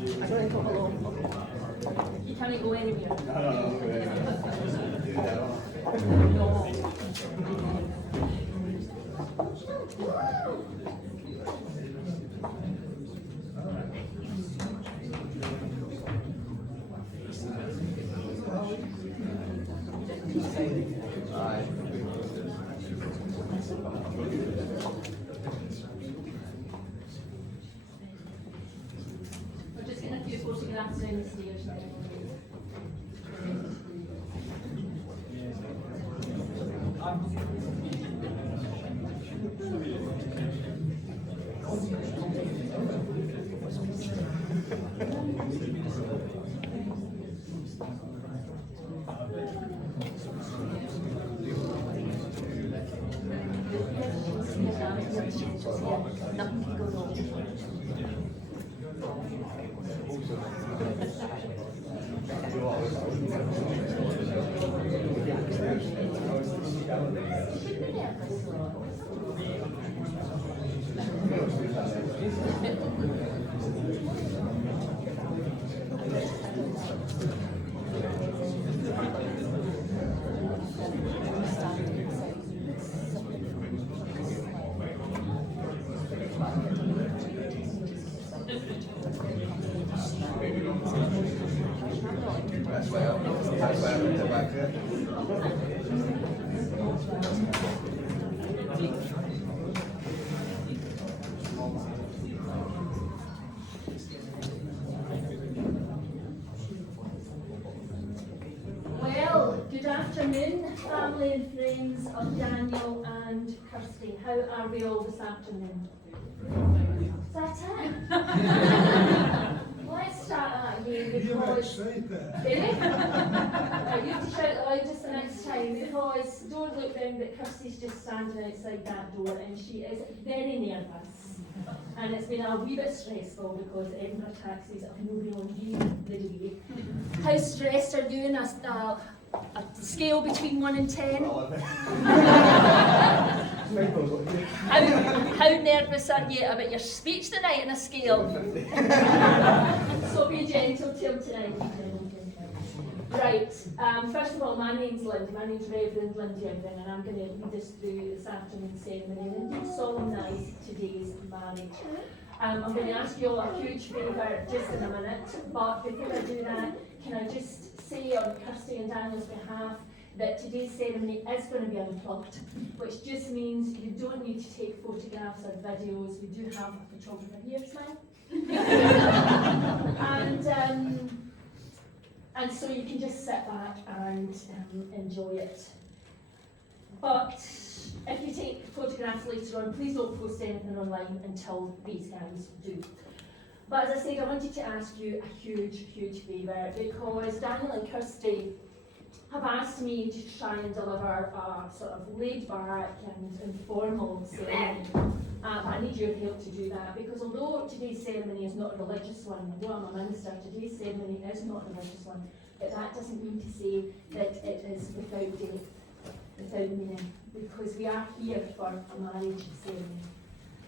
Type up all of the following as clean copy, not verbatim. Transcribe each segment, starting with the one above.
I'm going to go below. You can't go anywhere. No. We're just getting a few photographs down the stairs now. Nothing can go wrong. That's why I'm back there. Well, good afternoon, family and friends of Daniel and Kirstey. How are we all this afternoon? Is that it? Let's start that again because... Really? Right, you have to shout the loudest the next time because don't look round, but Kirstey's just standing outside that door and she is very nervous. And it's been a wee bit stressful because the Edinburgh taxis have nobody on the way. How stressed are you in a scale between 1 and 10? How nervous are you about your speech tonight in a scale? So be gentle to him tonight. Right, first of all, my name's Linda, my name's Reverend Linda Irving, and I'm going to lead us through this afternoon's ceremony and solemnise today's marriage. I'm going to ask you all a huge favour just in a minute, but before I do that, can I just say on Kirstey and Daniel's behalf that today's ceremony is going to be unplugged, which just means you don't need to take photographs or videos. We do have a photographer here, smile. And so you can just sit back and enjoy it. But if you take photographs later on, please don't post anything online until these guys do. But as I said, I wanted to ask you a huge, huge favour because Daniel and Kirstey have asked me to try and deliver a sort of laid back and informal ceremony. I need your help to do that because although today's ceremony is not a religious one, although I'm a minister, today's ceremony is not a religious one, but that doesn't mean to say that it is without depth, without meaning, because we are here for a marriage ceremony.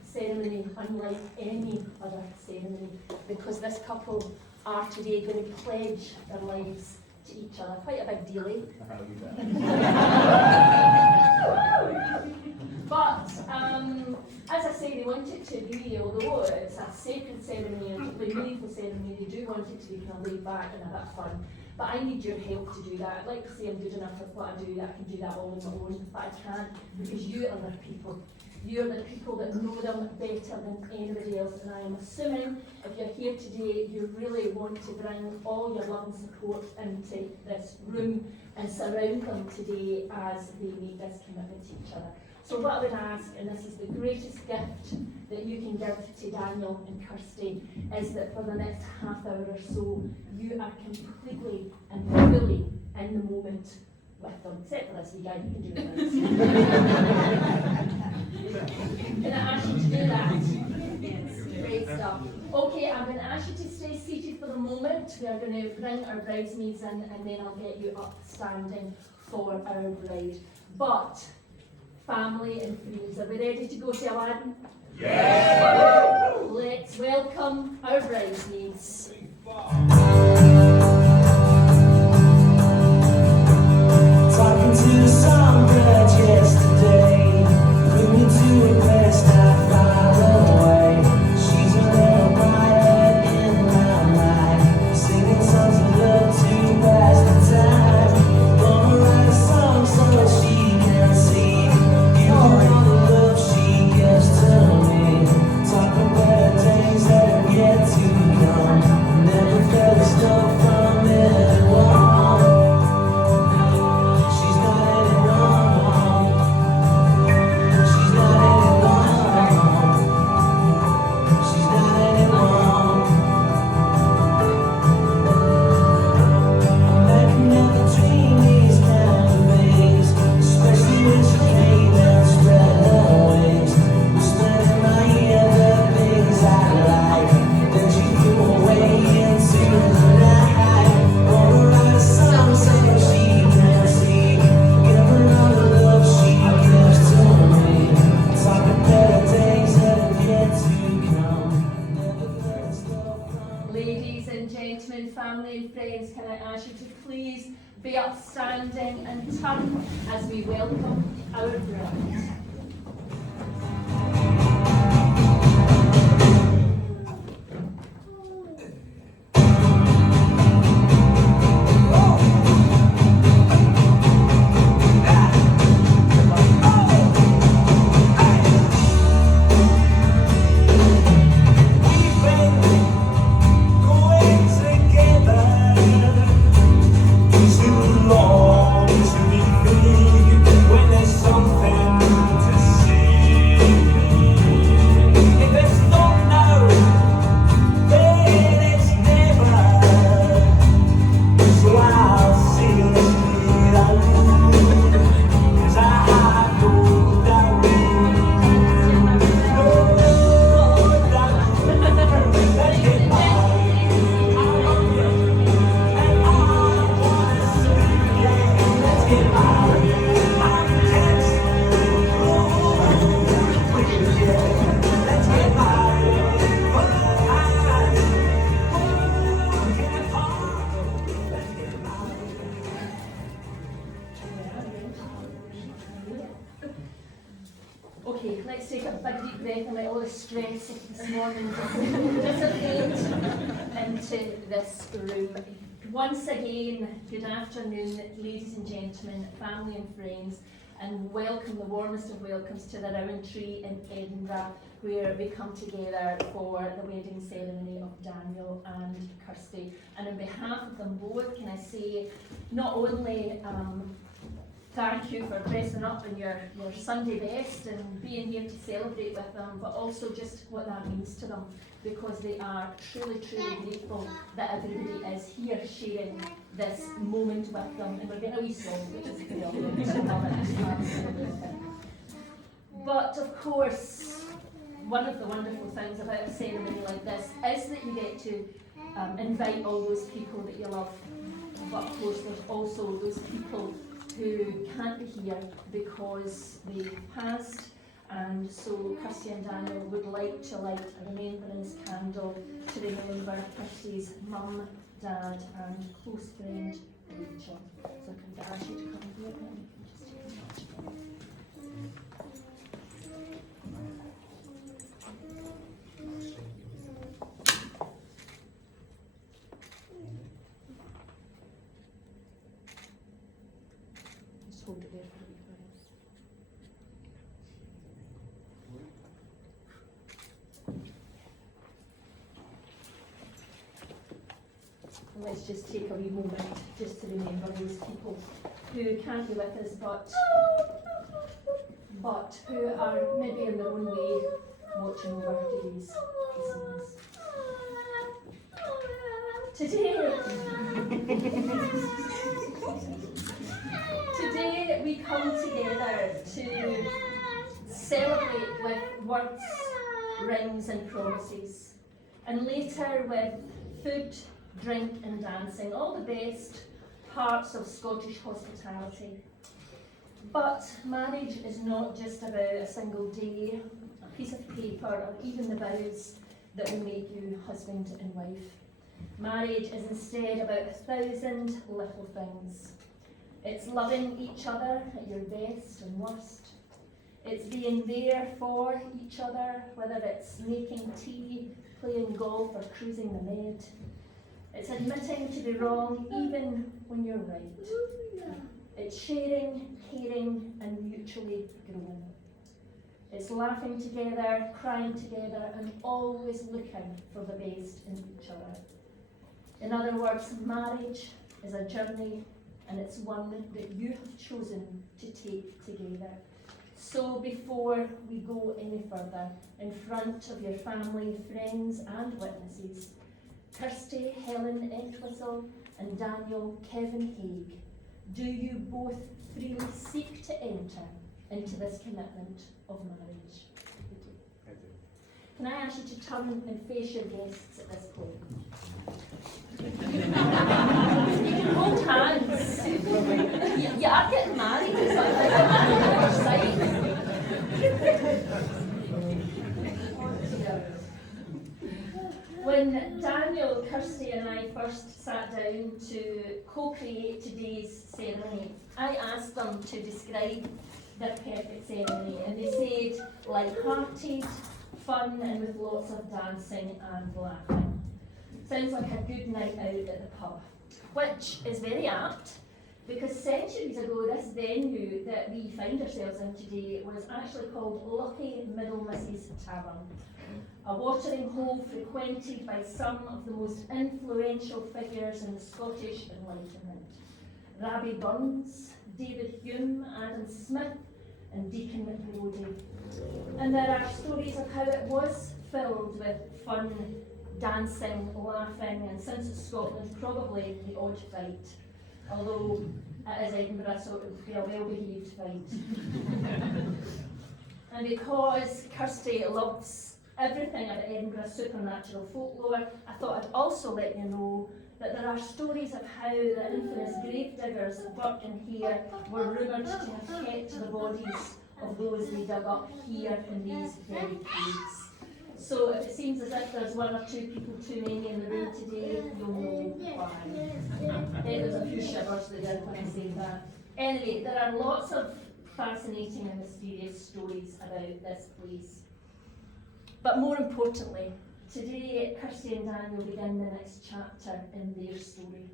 Ceremony unlike any other ceremony, because this couple are today going to pledge their lives to each other. Quite a big deal, But as I say, they want it to be, although it's a sacred ceremony and a meaningful ceremony, they do want it to be kind of laid back and a bit fun. But I need your help to do that. I'd like to say I'm good enough at what I do, that I can do that all on my own, but I can't because you are the people. You're the people that know them better than anybody else, and I am assuming if you're here today, you really want to bring all your love and support into this room and surround them today as they make this commitment to each other. So what I would ask, and this is the greatest gift that you can give to Daniel and Kirstey, is that for the next half hour or so, you are completely and fully in the moment with them. Except for this wee guy, you can do it. Can I ask you to do that? Great stuff. Okay, I'm going to ask you to stay seated for the moment. We are going to bring our bridesmaids in, and then I'll get you up standing for our bride. But family and friends. Are we ready to go to Aladdin? Yes! Let's welcome our bridesmaids. Talking to the songbird yesterday, put me to a place not far away. She's a little violet in my mind, singing songs of love to pass the time. Gonna write a song so she can see, give her all the love she gives to me. Talk about the days that have yet to come, never felt the snow from anyone. Ladies and gentlemen, family and friends, can I ask you to please be upstanding and turn as we welcome our bride. Okay, let's take a big deep breath and let all the stress of this morning dissipate into this room. Once again, good afternoon, ladies and gentlemen, family and friends, and welcome, the warmest of welcomes to the Rowantree in Edinburgh, where we come together for the wedding ceremony of Daniel and Kirstey. And on behalf of them both, can I say, not only thank you for dressing up in your Sunday best and being here to celebrate with them, but also just what that means to them, because they are truly, truly grateful that everybody is here sharing this moment with them. And we're getting a wee song, which is brilliant. I love it. Absolutely. But of course, one of the wonderful things about a ceremony like this is that you get to invite all those people that you love. But of course, there's also those people who can't be here because they've passed, and so Kirstey and Daniel would like to light a remembrance candle to remember Kirstey's mum, dad and close friend Rachel. So can I ask you to come here and just take a touch. Hold it there for a wee while. Let's just take a wee moment just to remember those people who can't be with us, but who are maybe in their own way watching over today's proceedings. Today we come together to celebrate with words, rings and promises, and later with food, drink and dancing, all the best parts of Scottish hospitality. But marriage is not just about a single day, a piece of paper, or even the vows that will make you husband and wife. Marriage is instead about 1,000 little things. It's loving each other at your best and worst. It's being there for each other, whether it's making tea, playing golf, or cruising the Med. It's admitting to be wrong even when you're right. It's sharing, caring, and mutually growing. It's laughing together, crying together, and always looking for the best in each other. In other words, marriage is a journey, and it's one that you have chosen to take together. So before we go any further, in front of your family, friends, and witnesses, Kirstey, Helen Entwistle, and Daniel Kevin Haig, do you both freely seek to enter into this commitment of marriage? Can I ask you to turn and face your guests at this point? You can hold hands. You are getting married. It's like When Daniel, Kirstey and I first sat down to co-create today's ceremony, I asked them to describe their perfect ceremony, and they said light-hearted, fun, and with lots of dancing and laughing. Sounds like a good night out at the pub, which is very apt, because centuries ago this venue that we find ourselves in today was actually called Lucky Middle Misses Tavern, a watering hole frequented by some of the most influential figures in the Scottish Enlightenment. Rabbie Burns, David Hume, Adam Smith, and Deacon McLeody. And there are stories of how it was filled with fun, dancing, laughing, and since it's Scotland, probably the odd fight. Although it is Edinburgh, so it would be a well-behaved fight. And because Kirstey loves everything about Edinburgh's supernatural folklore, I thought I'd also let you know that there are stories of how the infamous gravediggers Burke and Hare were rumoured to have kept the bodies of those they dug up here in these very caves. So if it seems as if there's one or two people too many in the room today, you'll know why. There's a few shivers there when I say that. Anyway, there are lots of fascinating and mysterious stories about this place. But more importantly, today Kirstey and Daniel begin the next chapter in their story.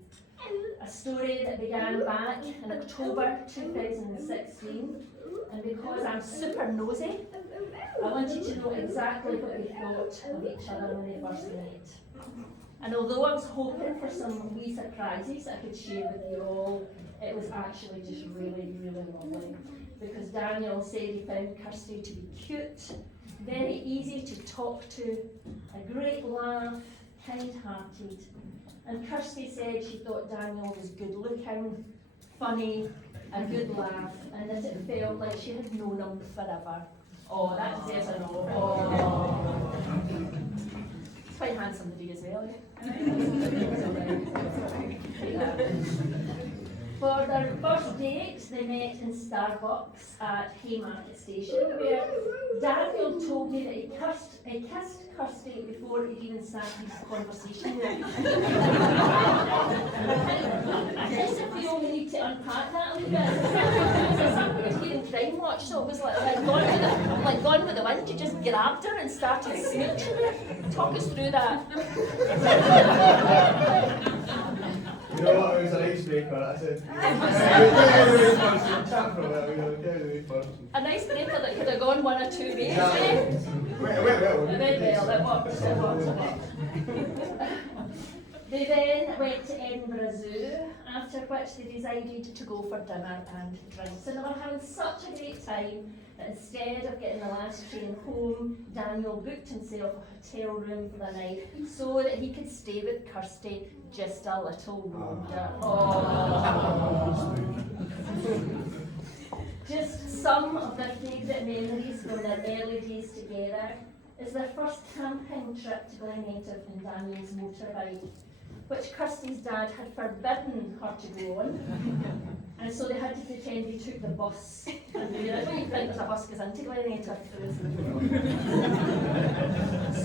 A story that began back in October 2016, and because I'm super nosy, I wanted to know exactly what they thought of each other when they first met. And although I was hoping for some wee surprises I could share with you all, it was actually just really, really lovely. Because Daniel said he found Kirstey to be cute, very easy to talk to, a great laugh, kind-hearted. And Kirstey said she thought Daniel was good-looking, funny, a good laugh, and that it felt like she had known him forever. Oh, that deserves a no. Oh. He's quite handsome today as well. For their first date, they met in Starbucks at Haymarket Station, where Daniel told me that he kissed Kirstey before he even started his conversation with him. I guess if we only need to unpack that a little bit. It's something to hear in Crime Watch, so it was like Gone with the Wind. You just grabbed her and started smooching her. Talk us through that. You know what, it was an icebreaker, I said. An icebreaker that could have gone one or two ways. It went well. It worked. They then went to Edinburgh Zoo, after which they decided to go for dinner and drinks. And they were having such a great time that instead of getting the last train home, Daniel booked himself a hotel room for the night so that he could stay with Kirstey just a little longer. Just some of their favourite memories from their early days together is their first camping trip to Glenative in Daniel's motorbike, which Kirstey's dad had forbidden her to go on. And so they had to pretend they took the bus. And that's what you think there's a bus goes into Glenator.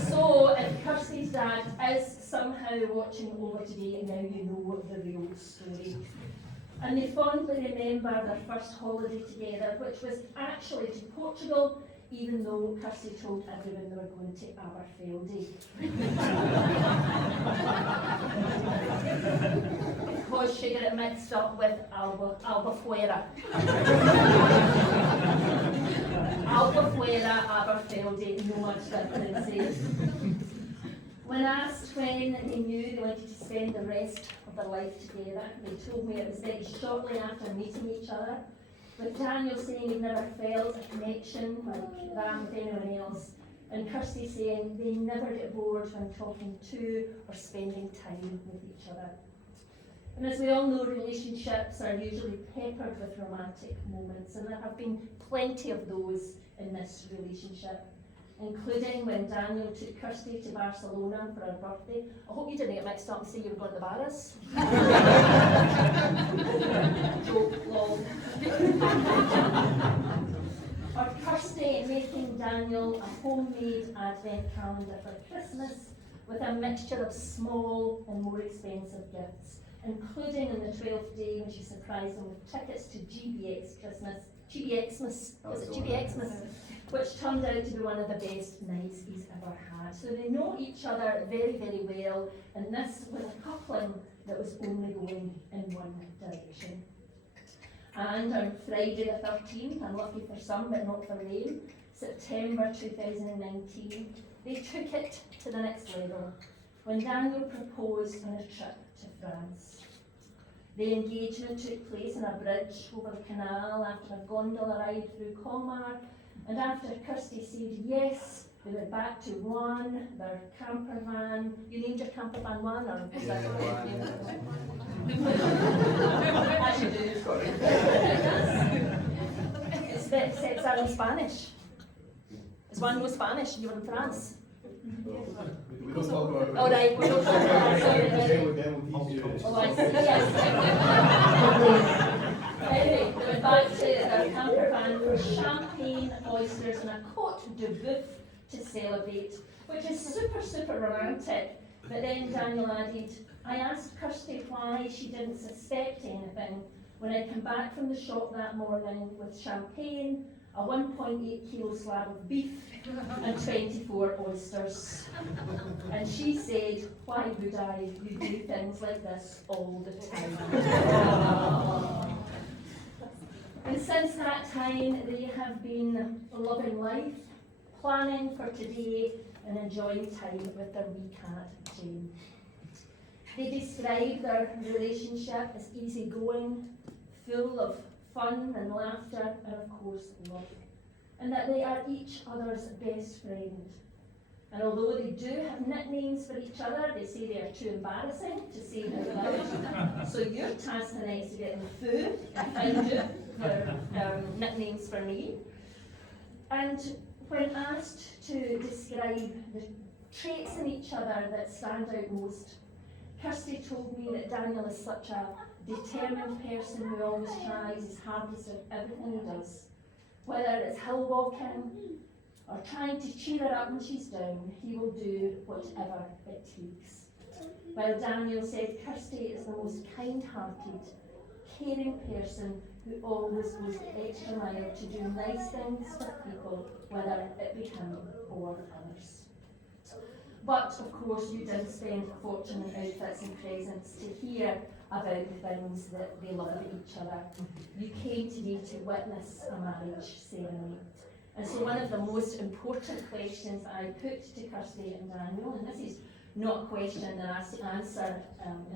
So if Kirstey's dad is somehow watching over today, now you know the real story. And they fondly remember their first holiday together, which was actually to Portugal, even though Kirstey told everyone they were going to Aberfeldy. Because she got it mixed up with Albufeira. Albufeira, Aberfeldy, no much difference. When asked when they knew they wanted to spend the rest of their life together, they told me it was very shortly after meeting each other, with Daniel saying he'd never felt a connection like that with anyone else, and Kirstey saying they never get bored when talking to or spending time with each other. And as we all know, relationships are usually peppered with romantic moments, and there have been plenty of those in this relationship, including when Daniel took Kirstey to Barcelona for her birthday. I hope you didn't get mixed up and say you were going to the Barras. Joke, lol. Or Kirstey making Daniel a homemade advent calendar for Christmas with a mixture of small and more expensive gifts, including on the 12th day when she surprised him with tickets to GBXmas, which turned out to be one of the best nights he's ever had. So they know each other very, very well, and this was a coupling that was only going in one direction. And on Friday the 13th, unlucky for some but not for them, September 2019, they took it to the next level when Daniel proposed on a trip to France. The engagement took place on a bridge over the canal after a gondola ride through Colmar, and after Kirstey said yes, they went back to Rouen, their camper van. You named your camper van Juan, or is that correct? As you do. It's that in Spanish. Is Juan no Spanish? You were in France. We don't talk about it. Oh, right, we don't talk about it. Sorry, With them, with these oh, I see, yes. Anyway, they went back to their camper van for champagne, oysters, and a Côte de Boeuf to celebrate, which is super, super romantic. But then Daniel added, I asked Kirstey why she didn't suspect anything when I came back from the shop that morning with champagne, a 1.8 kilo slab of beef, and 24 oysters. And she said, why would I? You do things like this all the time. And since that time, they have been loving life, planning for today, and enjoying time with their wee cat, Jane. They describe their relationship as easygoing, full of fun and laughter, and of course love, and that they are each other's best friend. And although they do have nicknames for each other, they say they are too embarrassing to say out loud. So your task tonight is to get in the food and find their nicknames for me. And when asked to describe the traits in each other that stand out most, Kirstey told me that Daniel is such a determined person who always tries his hardest at everything he does. Whether it's hill walking or trying to cheer her up when she's down, he will do whatever it takes. While Daniel said Kirstey is the most kind-hearted, caring person who always goes the extra mile to do nice things for people, whether it be him or others. But of course you did spend a fortune in outfits and presents to hear about the things that they love about each other. You came today to witness a marriage ceremony. And so one of the most important questions I put to Kirstey and Daniel, and this is not a question they're asked to answer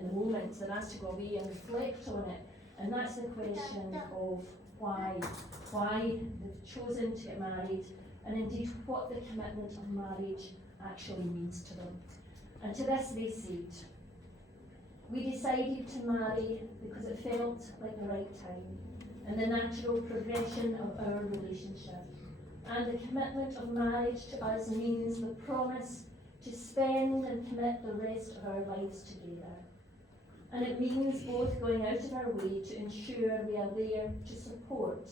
in a moment, they're asked to go away and reflect on it. And that's the question of why they've chosen to get married, and indeed what the commitment of marriage actually means to them. And to this they said, we decided to marry because it felt like the right time and the natural progression of our relationship. And the commitment of marriage to us means the promise to spend and commit the rest of our lives together. And it means both going out of our way to ensure we are there to support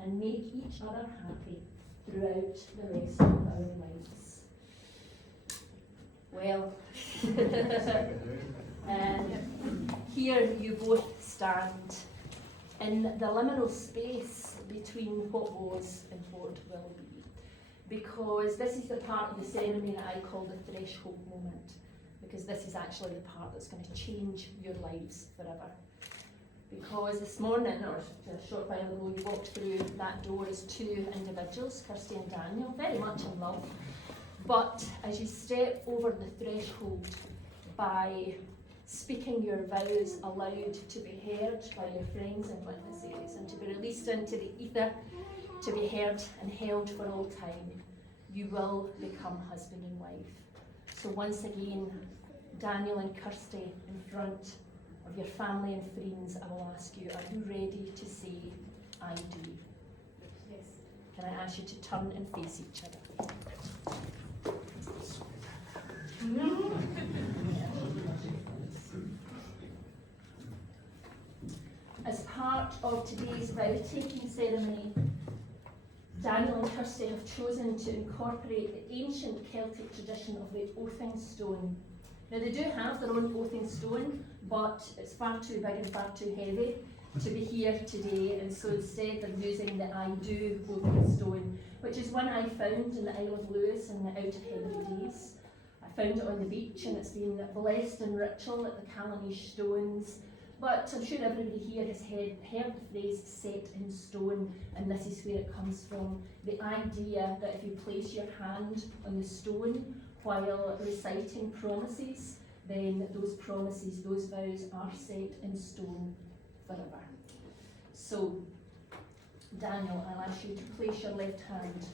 and make each other happy throughout the rest of our lives. Well, here you both stand in the liminal space between what was and what will be. Because this is the part of the ceremony that I call the threshold moment. Because this is actually the part that's going to change your lives forever. Because this morning, or a short while ago, you walked through that door as two individuals, Kirstey and Daniel, very much in love. But as you step over the threshold by speaking your vows aloud to be heard by your friends and witnesses and to be released into the ether to be heard and held for all time, you will become husband and wife. So once again, Daniel and Kirstey, in front of your family and friends, I will ask you, are you ready to say, I do? Yes. Can I ask you to turn and face each other? As part of today's vow-taking ceremony, Daniel and Kirstey have chosen to incorporate the ancient Celtic tradition of the oathing stone. Now they do have their own oathing stone, but it's far too big and far too heavy to be here today, and so instead they're using the I do oathing stone, which is one I found in the Isle of Lewis in the Out of Henry days. I found it on the beach and it's been blessed in ritual at the Callanish stones. But I'm sure everybody here has heard the phrase set in stone, and this is where it comes from. The idea that if you place your hand on the stone while reciting promises, then those promises, those vows are set in stone forever. So, Daniel, I'll ask you to place your left hand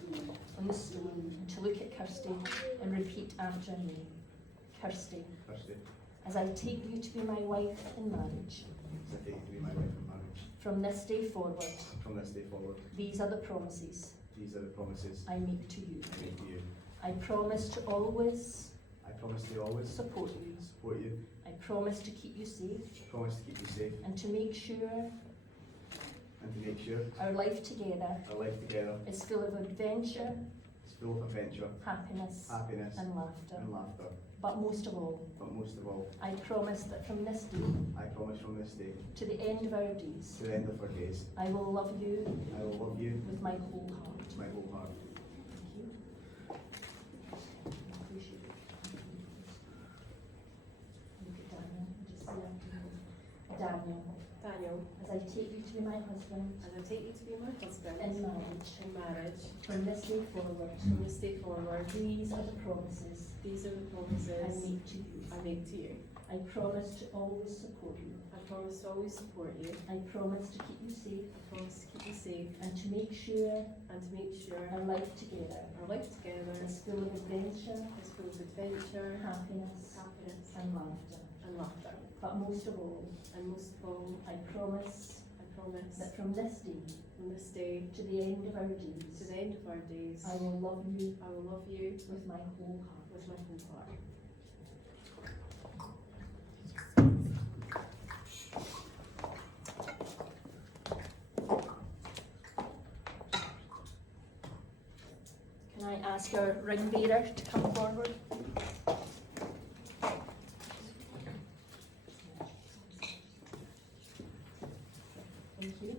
on the stone and to look at Kirstey and repeat after me. Kirstey, Kirstey, as I take you to be my wife in marriage, as I take you to be my wife in marriage, from this day forward, from this day forward, these are the promises these are the promises I make to you. I make to you. I promise to always I promise to always support you. support you. I promise to keep you safe I promise to keep you safe and to make sure and to make sure our life together our life together is full of adventure, is full of adventure, happiness, happiness, and laughter. and laughter. But most of all, But most of all, I promise that from this day I promise from this day to the end of our days, to the end of our days, I will love you I will love you with my whole heart. with my whole heart. Thank you. Appreciate it. Look at Daniel. Just say after me. Daniel, Daniel, as I take you to be my husband as I take you to be my husband in marriage, in marriage, from this day forward, from this day forward, these are the promises these are the I promises make to you. I make to you. I promise to always support you. I promise to always support you. I promise to keep you safe I promise to keep you safe and to make sure and to make sure our life together our life together is full of adventure, is full of adventure, happiness, happiness, and laughter. and laughter. But most of all, And most of all, I promise I promise that from this day from this day to the end of our days, to the end of our days, I will love you I will love you with my whole heart. with my whole heart. Can I ask our ring bearer to come forward? Thank you.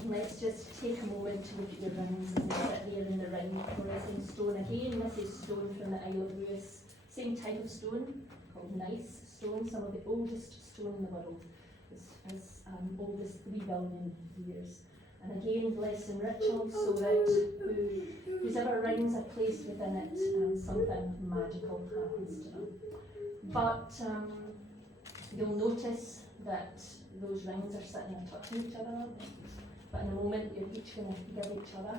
And let's just take a moment to look at your rings as they sit there in the ring fluorescent stone. Again, this is stone from the Isle of Lewis. Same type of stone, called nice stone, some of the oldest stone in the world. As old as 3 billion years. And again, blessed in ritual, so that whoever rings are placed within it, something magical happens to them. But you'll notice that those rings are sitting and touching each other, aren't they? But in a moment, you're each going to give each other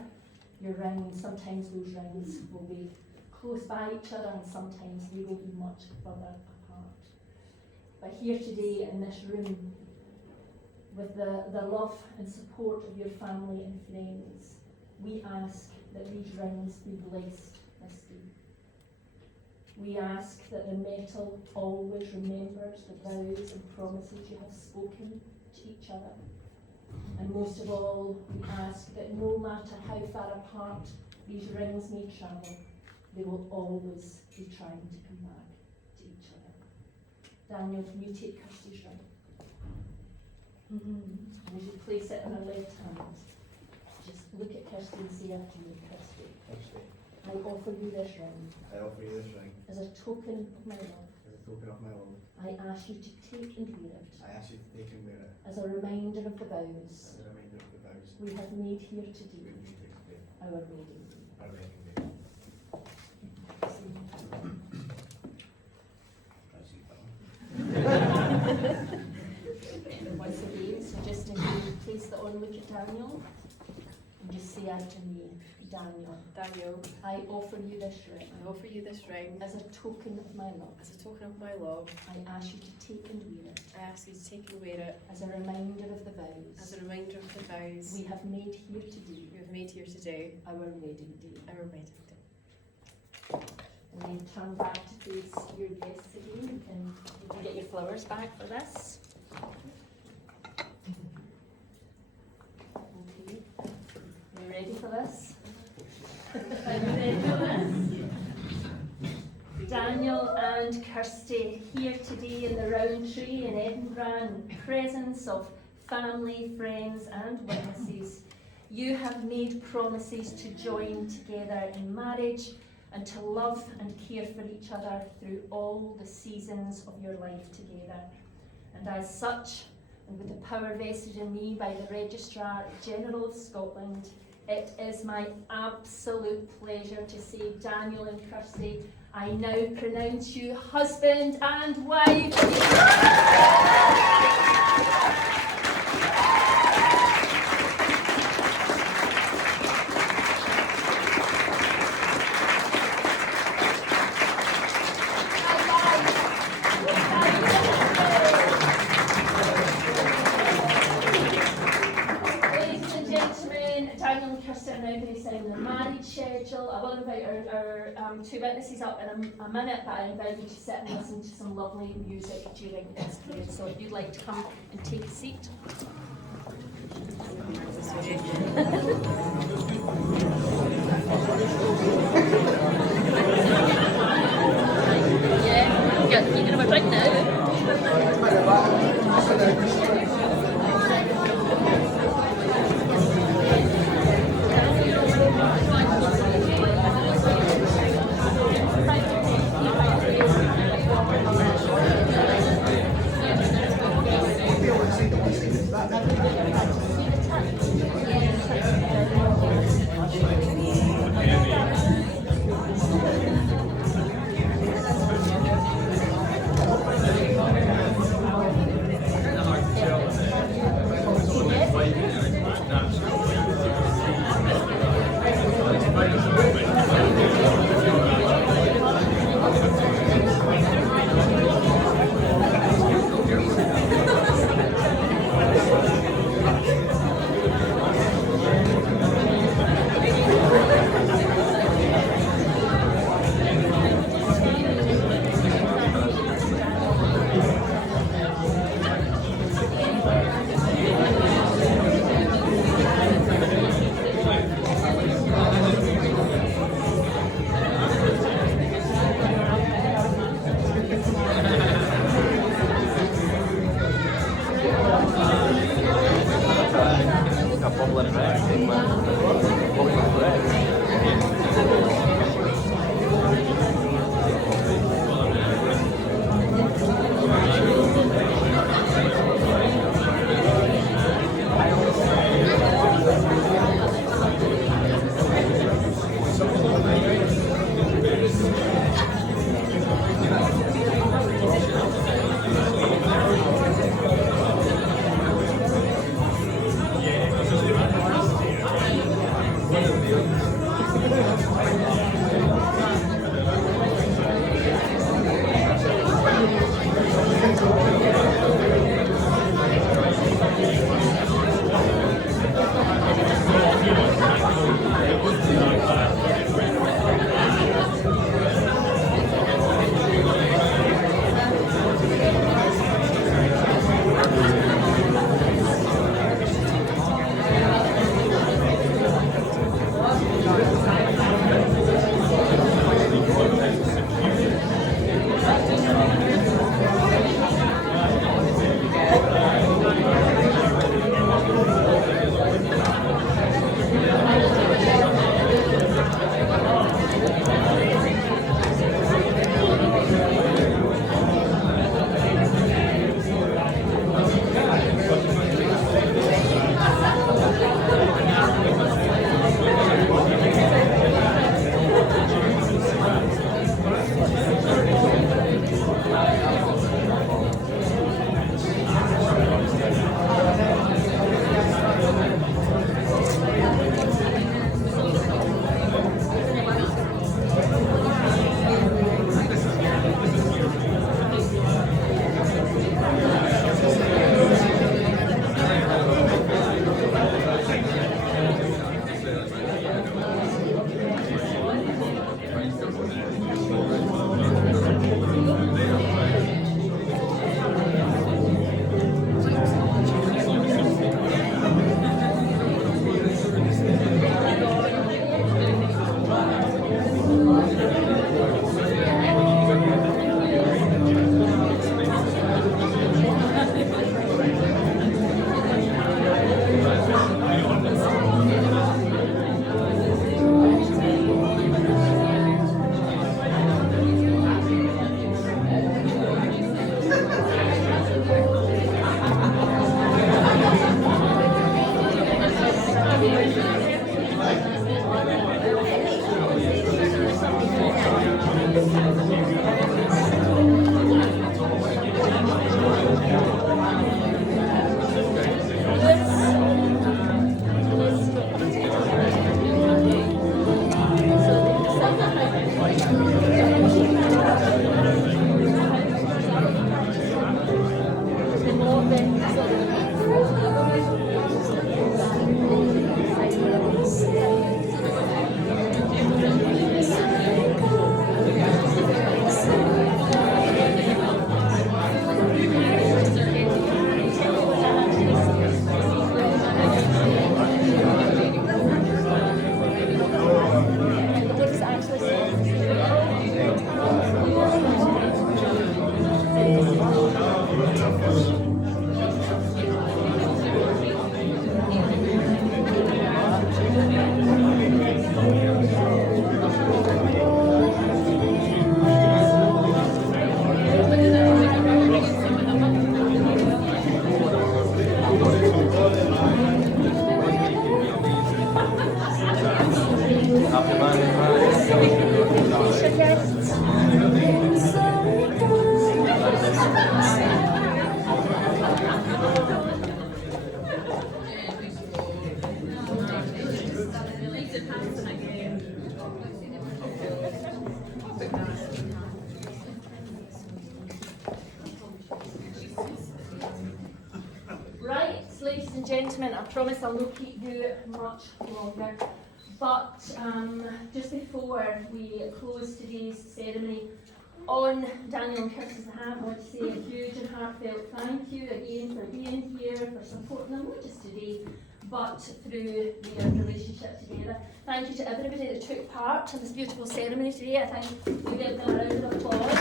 your ring, and sometimes those rings will be close by each other, and sometimes they will be much further apart. But here today in this room, with the love and support of your family and friends, we ask that these rings be blessed this day. We ask that the metal always remembers the vows and promises you have spoken to each other. And most of all, we ask that no matter how far apart these rings may travel, they will always be trying to come back to each other. Daniel, can you take Kirstey's ring? And as you place it in her left hand, just look at Kirstey and say after me, Kirstey, Kirstey, I offer you this ring I offer you this ring as a token of my love. as a token of my love. I ask you to take and wear it I ask you to take and wear it as a reminder of the as vows a reminder of the vows we have made here we today, made here today, our wedding day. our wedding day. That's you, pal. Once again, so just as you place the on, look at Daniel, and just say after me, Daniel, Daniel, I offer you this ring I offer you this ring as a token of my love. as a token of my love. I ask you to take and wear it I ask you to take and wear it as a reminder of the as vows a reminder of the vows we have made here today, we have made here today, our wedding day. our wedding day. And then turn back to face your guests again, and you can get your flowers back for this. Okay, are you ready for this? Are you ready for this? Daniel and Kirstey here today in the Rowantree in Edinburgh in presence of family, friends and witnesses. You have made promises to join together in marriage and to love and care for each other through all the seasons of your life together. And as such, and with the power vested in me by the Registrar General of Scotland, it is my absolute pleasure to say, Daniel and Kirstey, I now pronounce you husband and wife. Ladies and gentlemen, Daniel and Kirstey are now going to sign the marriage schedule. I will invite our two witnesses up in a minute, but I invite you to sit and listen to some lovely music during this period. So if you'd like to come and take a seat. Yeah, you can have a drink now. Right, ladies and gentlemen, I promise I'll not keep you much longer. But just before we close today's ceremony, on Daniel and Kirstey's behalf, I want to say a huge and heartfelt thank you again for being here, for supporting them, not just today, but through their relationship together. Thank you to everybody that took part in this beautiful ceremony today. I think we give them a round of applause.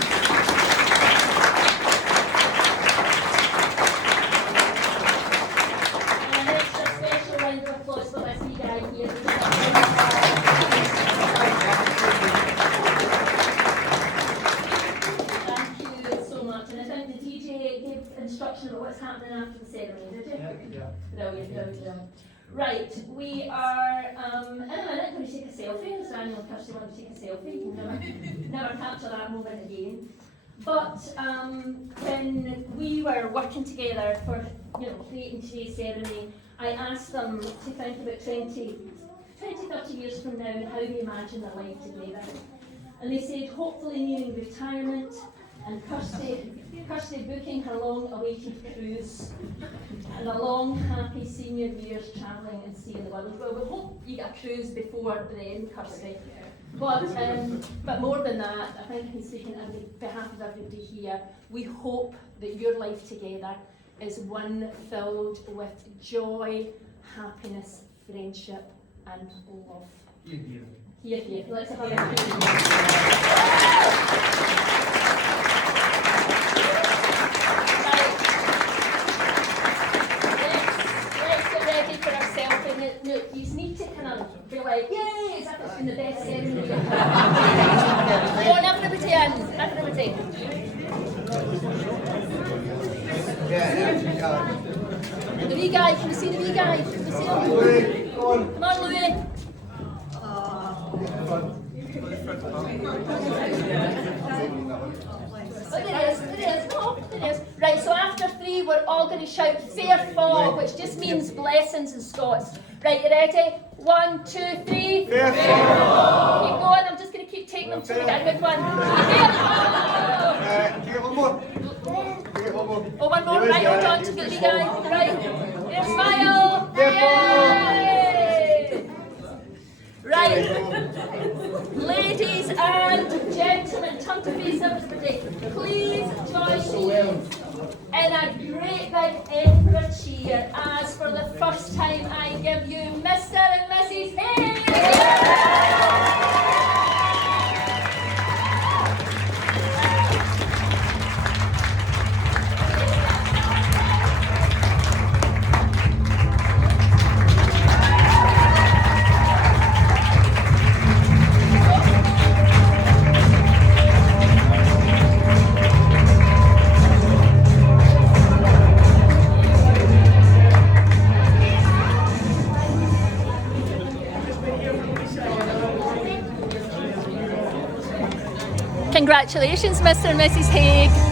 About what's happening after the ceremony, did you? Yeah. Brilliant. Right, we are in a minute going to take a selfie. As Daniel and Kirstey want to take a selfie, you can never capture that moment again. But when we were working together for creating today's ceremony, I asked them to think about 20, 30 years from now and how they imagine their life together. And they said, hopefully nearing retirement, and Kirstey booking her long-awaited cruise and a long, happy senior years travelling and seeing the world. Well, we hope you get a cruise before then, Kirstey. But more than that, I think I can speak on behalf of everybody here, we hope that your life together is one filled with joy, happiness, friendship and love. Here. Let's have a Look, you need to kind of be like, yay, it's like it's been the best ceremony. Go on, everybody in, everybody. The wee guy, can you see the wee guy? Can you see him? Louis, go on. Come on, Louis. Oh, there is. Right, so after three, we're all going to shout fair fall, which just means blessings in Scots. Right, you ready? 1, 2, 3. Fair fall. Keep going, I'm just going to keep taking them till we get a good one. Fair fall. Get one more. Get one more. Oh, one more, right, hold on to the wee guy. Right, here, smile. Yay! Right, ladies and gentlemen, turn to face everybody. Please join me in a great big emperor cheer as for the first time I give you Mr. and Mrs. Hayes. Congratulations, Mr. and Mrs. Haig.